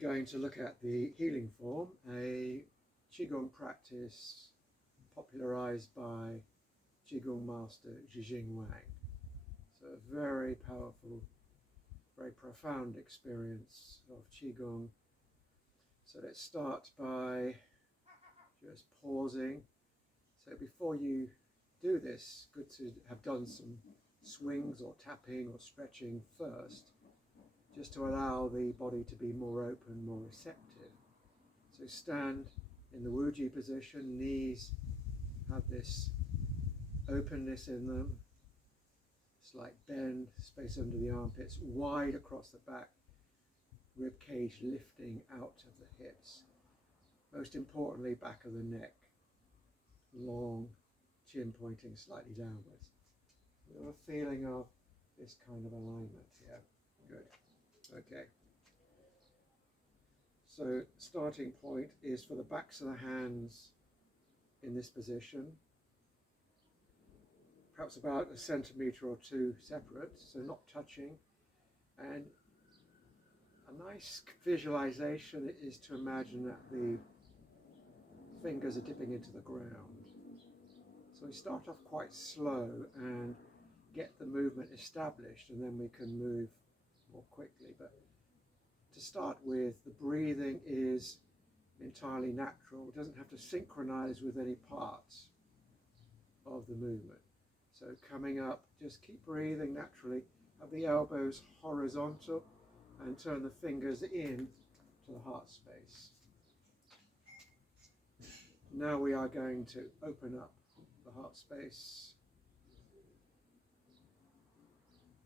going to look at the healing form, a Qigong practice popularized by Qigong master Zhixing Wang. So a very powerful, very profound experience of Qigong. So let's start by just pausing. So before you do this, good to have done some swings or tapping or stretching first, just to allow the body to be more open, more receptive. So stand in the Wuji position, knees have this openness in them, slight bend, space under the armpits, wide across the back, rib cage lifting out of the hips. Most importantly, back of the neck, long, chin pointing slightly downwards. We have a feeling of this kind of alignment here. Good. Okay. So starting point is for the backs of the hands in this position, perhaps about a centimetre or two separate, so not touching. And a nice visualization is to imagine that the fingers are dipping into the ground. So we start off quite slow and get the movement established, and then we can move more quickly. But to start with, the breathing is entirely natural. It doesn't have to synchronize with any parts of the movement. So coming up, just keep breathing naturally. Have the elbows horizontal and turn the fingers in to the heart space. Now we are going to open up the heart space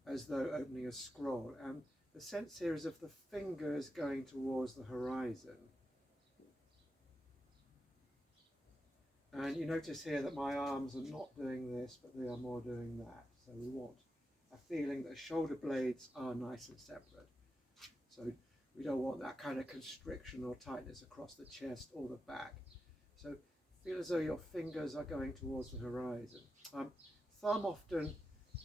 as though opening a scroll. And the sense here is of the fingers going towards the horizon. And you notice here that my arms are not doing this, but they are more doing that. So we want a feeling that shoulder blades are nice and separate. So we don't want that kind of constriction or tightness across the chest or the back. So feel as though your fingers are going towards the horizon. Thumb often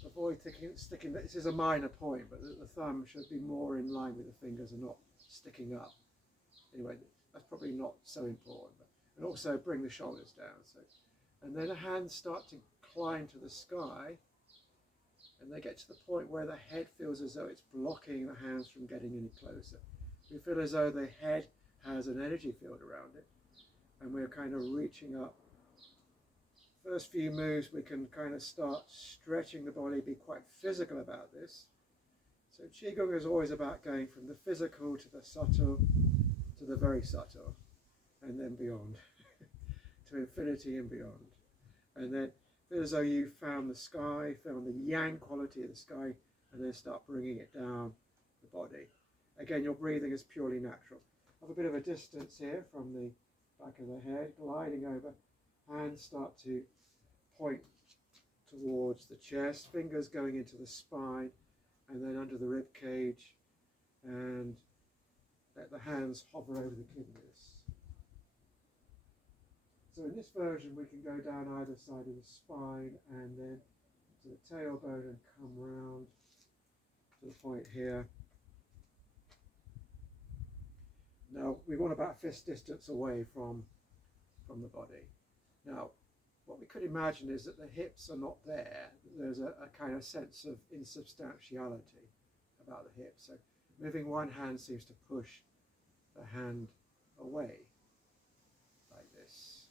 avoid sticking, this is a minor point, but the thumb should be more in line with the fingers and not sticking up. Anyway, that's probably not so important. And also bring the shoulders down. So, and then the hands start to climb to the sky, and they get to the point where the head feels as though it's blocking the hands from getting any closer. We feel as though the head has an energy field around it, and we're kind of reaching up. First few moves, we can kind of start stretching the body, be quite physical about this. So Qigong is always about going from the physical to the subtle to the very subtle, and then beyond, to infinity and beyond. And then feel as though you found the sky, found the yang quality of the sky, and then start bringing it down the body. Again, your breathing is purely natural. Have a bit of a distance here from the back of the head, gliding over. Hands start to point towards the chest, fingers going into the spine, and then under the rib cage, and let the hands hover over the kidneys. So in this version, we can go down either side of the spine and then to the tailbone and come round to the point here. Now, we want about fist distance away from the body. Now, what we could imagine is that the hips are not there. There's a kind of sense of insubstantiality about the hips. So moving one hand seems to push the hand away like this.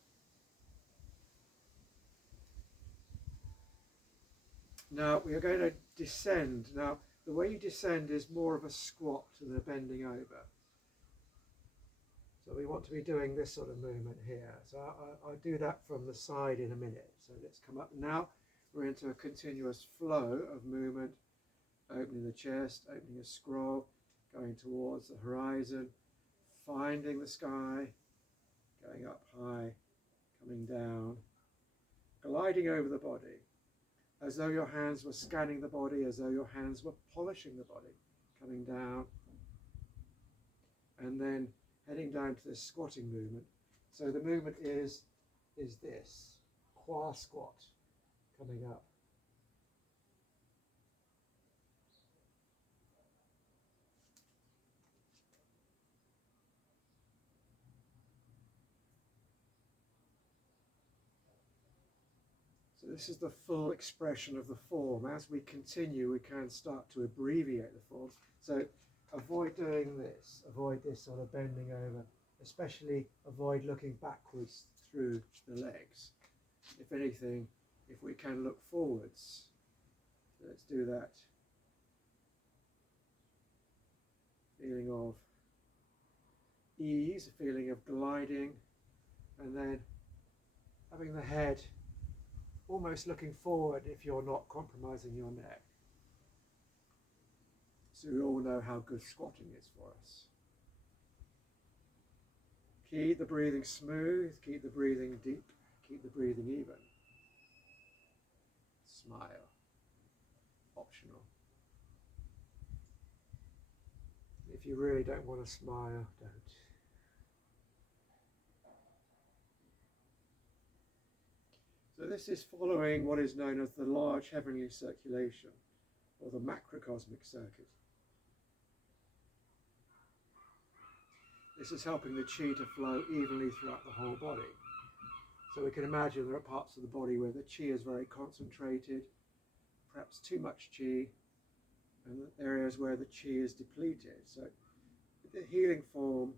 Now we are going to descend. Now the way you descend is more of a squat than a bending over. So we want to be doing this sort of movement here. So I'll do that from the side in a minute. So let's come up now. We're into a continuous flow of movement, opening the chest, opening a scroll, going towards the horizon, finding the sky, going up high, coming down, gliding over the body, as though your hands were scanning the body, as though your hands were polishing the body, coming down, and then heading down to this squatting movement. So the movement is this, qua squat, coming up. So this is the full expression of the form. As we continue, we can start to abbreviate the form. So avoid doing this. Avoid this sort of bending over. Especially avoid looking backwards through the legs. If anything, if we can look forwards. So let's do that. Feeling of ease, a feeling of gliding, and then having the head almost looking forward if you're not compromising your neck. So we all know how good squatting is for us. Keep the breathing smooth, keep the breathing deep, keep the breathing even. Smile. Optional. If you really don't want to smile, don't. So this is following what is known as the large heavenly circulation, or the macrocosmic circuit. This is helping the qi to flow evenly throughout the whole body. So we can imagine there are parts of the body where the qi is very concentrated, perhaps too much qi, and areas where the qi is depleted. So the healing form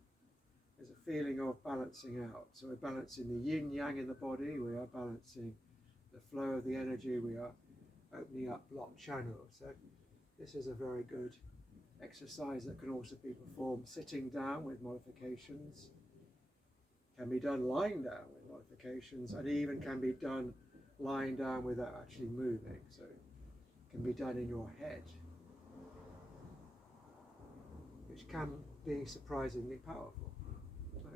is a feeling of balancing out. So we're balancing the yin-yang in the body, we are balancing the flow of the energy, we are opening up blocked channels. So this is a very good exercise that can also be performed sitting down with modifications, can be done lying down with modifications, and even can be done lying down without actually moving. So it can be done in your head, which can be surprisingly powerful.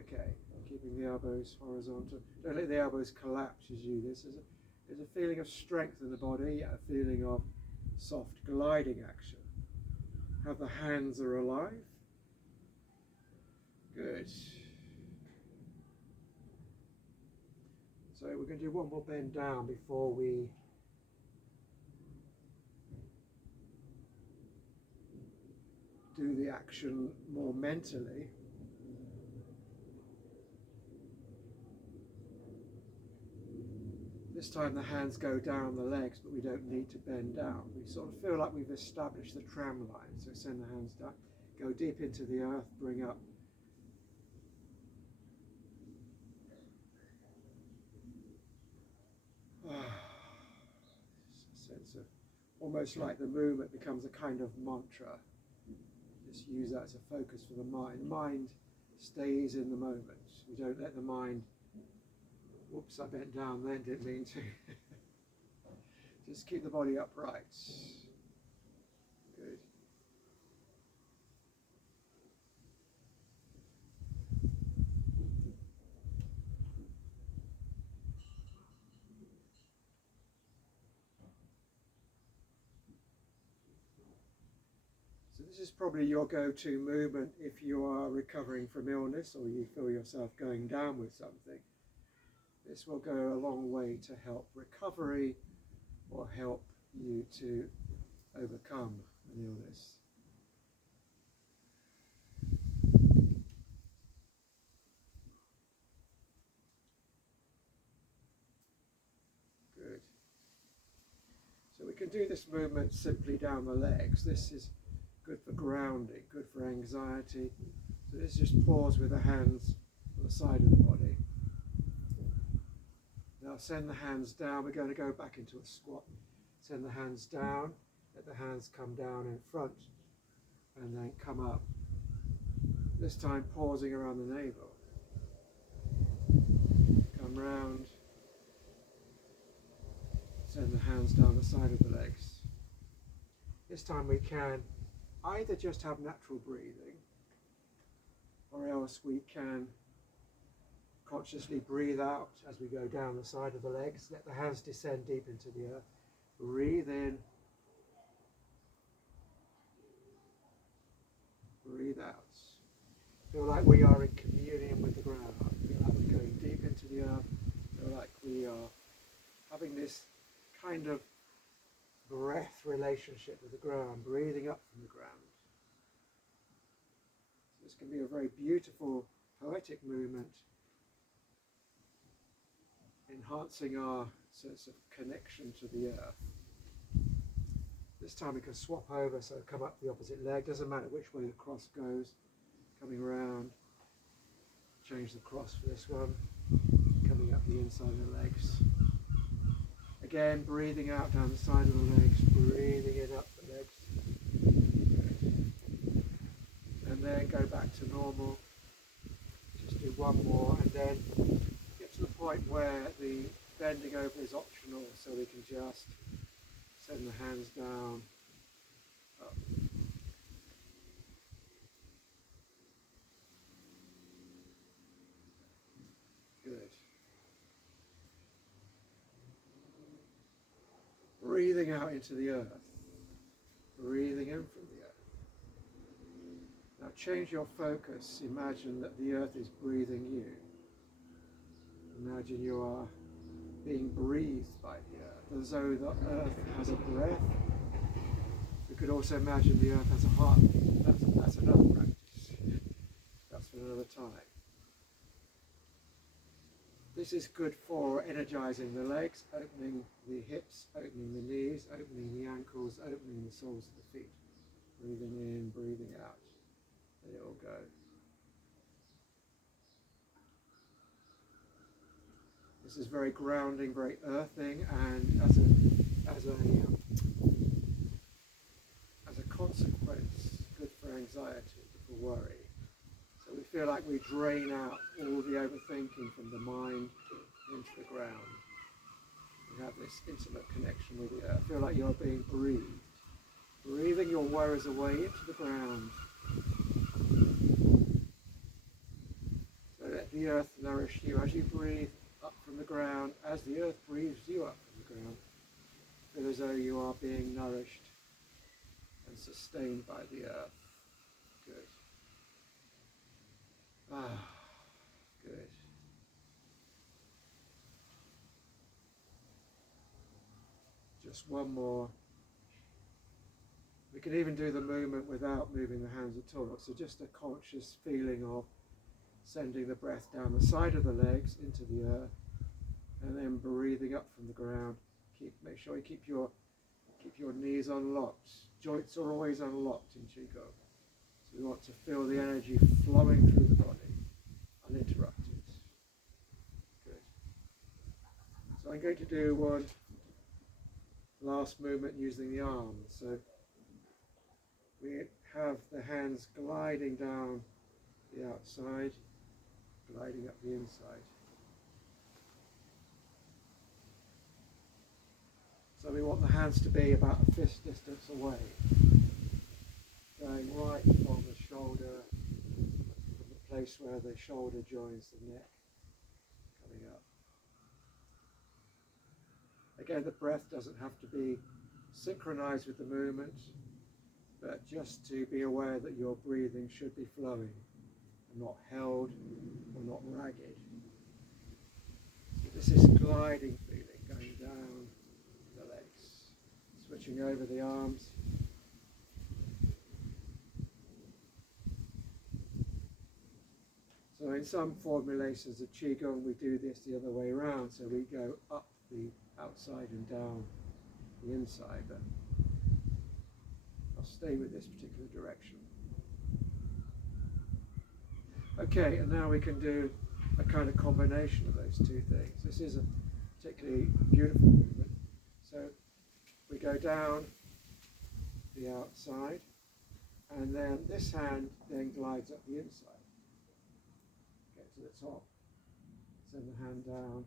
Okay, keeping the elbows horizontal. Don't let the elbows collapse as you do this. There's a feeling of strength in the body, a feeling of soft gliding action. How the hands are alive. Good. So we're going to do one more bend down before we do the action more mentally. This time the hands go down the legs, but we don't need to bend down. We sort of feel like we've established the tram line. So send the hands down, go deep into the earth, bring up. Sense of almost like the movement becomes a kind of mantra. Just use that as a focus for the mind. The mind stays in the moment. We don't let the mind, whoops, I bent down then, didn't mean to. Just keep the body upright. Good. So this is probably your go-to movement if you are recovering from illness or you feel yourself going down with something. This will go a long way to help recovery or help you to overcome an illness. Good. So we can do this movement simply down the legs. This is good for grounding, good for anxiety. So let's just pause with the hands on the side of the body. Now send the hands down. We're going to go back into a squat. Send the hands down. Let the hands come down in front and then come up. This time pausing around the navel. Come round. Send the hands down the side of the legs. This time we can either just have natural breathing, or else we can consciously breathe out as we go down the side of the legs. Let the hands descend deep into the earth. Breathe in. Breathe out. Feel like we are in communion with the ground. Feel like we're going deep into the earth. Feel like we are having this kind of breath relationship with the ground, breathing up from the ground. So this can be a very beautiful, poetic movement, enhancing our sense of connection to the earth. This time we can swap over, so come up the opposite leg, doesn't matter which way the cross goes, coming round, change the cross for this one, coming up the inside of the legs. Again, breathing out down the side of the legs, breathing in up the legs. Good. And then go back to normal. Just do one more, and then get to the point where the bending over is optional, so we can just send the hands down, up. Good. Breathing out into the earth. Breathing in from the earth. Now change your focus. Imagine that the earth is breathing you. Imagine you are being breathed by the earth, as though the earth has a breath. We could also imagine the earth has a heartbeat. That's another practice. That's for another time. This is good for energizing the legs, opening the hips, opening the knees, opening the ankles, opening the soles of the feet. Breathing in, breathing out. They all go. This is very grounding, very earthing, and as a consequence, good for anxiety, good for worry. So we feel like we drain out all the overthinking from the mind into the ground. We have this intimate connection with the earth. Feel like you're being breathed. Breathing your worries away into the ground. So let the earth nourish you as you breathe up from the ground, as the earth breathes you up from the ground. Feel as though you are being nourished and sustained by the earth. Good. Good. Just one more. We can even do the movement without moving the hands at all. So just a conscious feeling of sending the breath down the side of the legs into the earth, and then breathing up from the ground. Make sure you keep your knees unlocked. Joints are always unlocked in Qigong. So we want to feel the energy flowing through the body, uninterrupted. Good. So I'm going to do one last movement using the arms. So we have the hands gliding down the outside, gliding up the inside. So we want the hands to be about a fist distance away, going right from the shoulder, from the place where the shoulder joins the neck, coming up. Again, the breath doesn't have to be synchronized with the movement, but just to be aware that your breathing should be flowing and not held or not ragged. So this is gliding feeling going down the legs, switching over the arms. So in some formulations of Qigong we do this the other way around, so we go up the outside and down the inside, but I'll stay with this particular direction. Okay, and now we can do a kind of combination of those two things. This is a particularly beautiful movement. So we go down the outside, and then this hand then glides up the inside. Get to the top, send the hand down,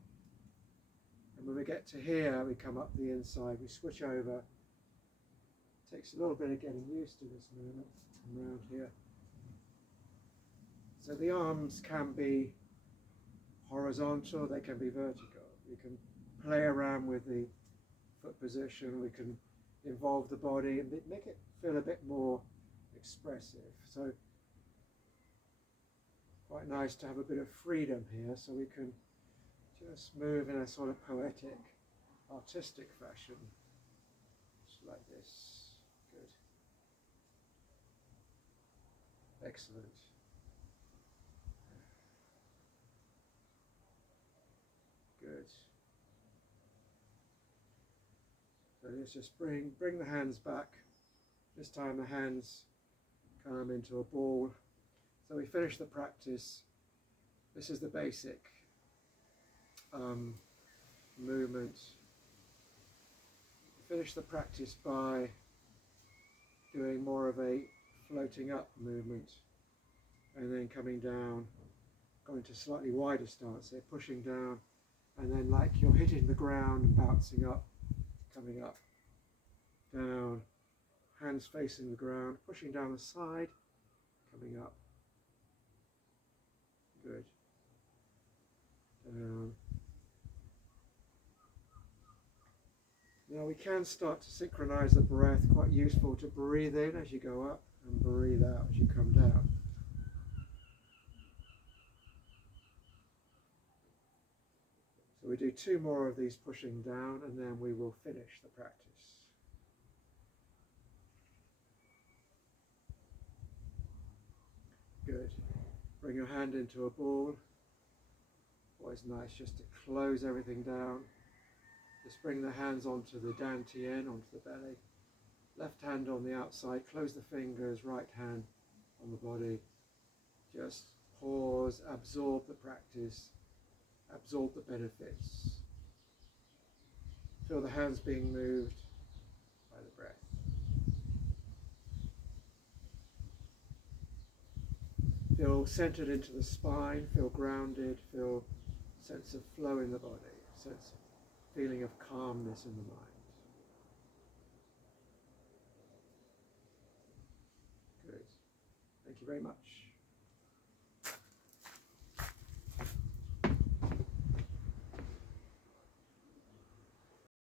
and when we get to here, we come up the inside, we switch over. Takes a little bit of getting used to this movement, come around here. So the arms can be horizontal, they can be vertical. We can play around with the foot position, we can involve the body and make it feel a bit more expressive. So quite nice to have a bit of freedom here, so we can just move in a sort of poetic, artistic fashion, just like this. Good. Excellent. Good. So let's just bring the hands back. This time the hands come into a ball. So we finish the practice. This is the basic movement. Finish the practice by doing more of a floating up movement and then coming down, going to slightly wider stance here, pushing down, and then like you're hitting the ground and bouncing up, coming up, down, hands facing the ground, pushing down the side, coming up, good, down. Now we can start to synchronize the breath, quite useful to breathe in as you go up and breathe out as you come down. So we do 2 more of these pushing down and then we will finish the practice. Good. Bring your hand into a ball. Always nice just to close everything down. Just bring the hands onto the dantian, onto the belly. Left hand on the outside, close the fingers, right hand on the body. Just pause, absorb the practice, absorb the benefits. Feel the hands being moved by the breath. Feel centered into the spine, feel grounded, feel sense of flow in the body, sense of feeling of calmness in the mind. Good. Thank you very much.